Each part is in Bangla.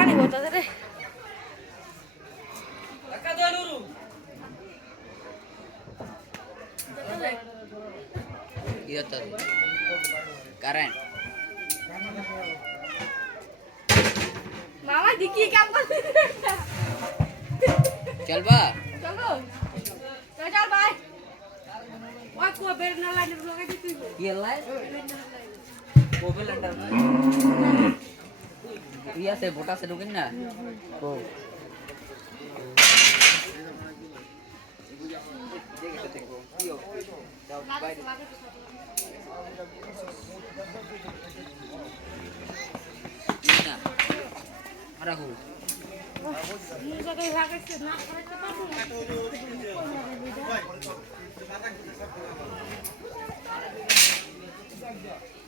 পানি হতো রে। কি হতো কারেন্ট। মামা দেখি কাম করতে চলবা? চলো। চল ভাই ওই কো বের না লাইনে লাগাই দিতে কি লাই মোবাইল ইয়া সে বোটা সে ঢুকেন না? ও। না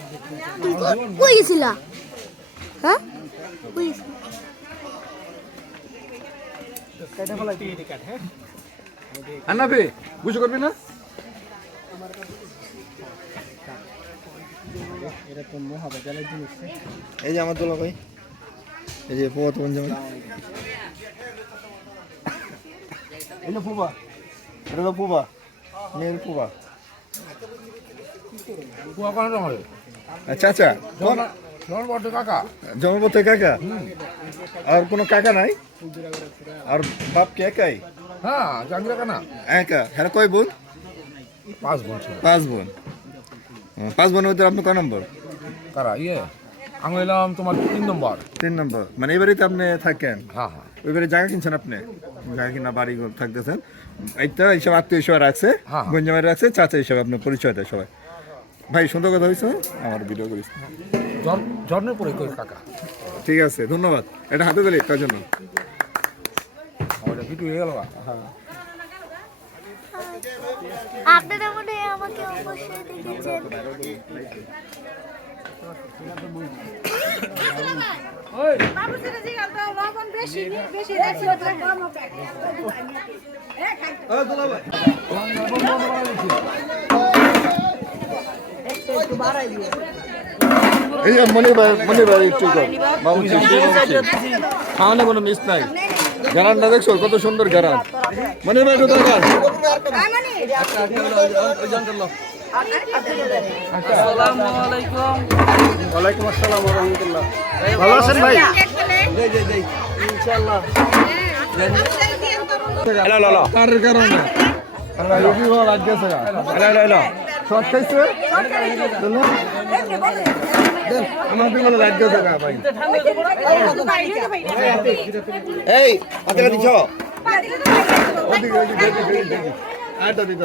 এই হলো আমার মা। হ্যাঁ কই গেছিলা? হ্যাঁ? কই গেছিলা? আন্নাফি করবি না? এই যে আমার দোলা ভাই। এই যে পোয়া তোমার যেমন এই যে পুবা এটা তো পুবা মেয়ের পুবা কুয়া কারণ হয় আচ্ছা আচ্ছা। বড় কাকা। আর কোনো কাকা নাই? আর বাপ কে একাই? হ্যাঁ একা? হ্যাঁ কয় বোন? পাঁচ বোন পাঁচ বোন। পাঁচ বোনের মধ্যে আপনি কয় নম্বর? কারা? ইয়ে? আমি এলাম তোমার তিন নম্বর। তিন নম্বর। মানে আপনি থাকেন? হ্যাঁ হ্যাঁ। বাড়ি জায়গা কিনছেন আপনি? জায়গা কিনা বাড়ি থাকতেছেন। এইটা এইসব আত্মীয় হিসেবে রাখছে হ্যাঁ। গঞ্জামাই রাখছে চাচা হিসাবে আপনার পরিচয় দেয় সবাই। ভাই সুন্দর কথা হয়েছে আমার ভিডিও করিস জন্মের পরে কই কাকা ঠিক আছে ধন্যবাদ এটা হাতে দিলি তার জন্য আমাদের কিছু হয়ে গেল আপনারা মনে হয় আমাকে অবশ্যই দেখেছেন বাবু সেটা জিগাল তো লবণ বেশি এই যে মনির ভাই মনির ভাই একটু কর বাবু খাওয়ানো কোনো মিস নাই। গ্যারানটা দেখছ? কত সুন্দর গ্যারান। মনির ভাই একটু দরকার। ওয়ালাইকুম আসসালাম রহমতুল্লাহ ভালো আছেন ভাই? কারণে শর্ট খাইছে? আমার দিকে রাত গেছে গা ভাই এই হাতে দিছ? ওদিকে ওদিকে ওদিকে ওদিকে আটা দিত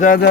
যা যা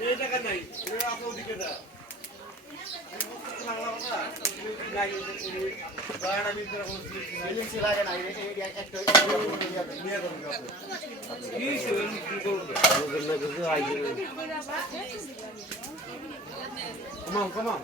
এই টাকা নাই। আপনার দিকে Come on, come on.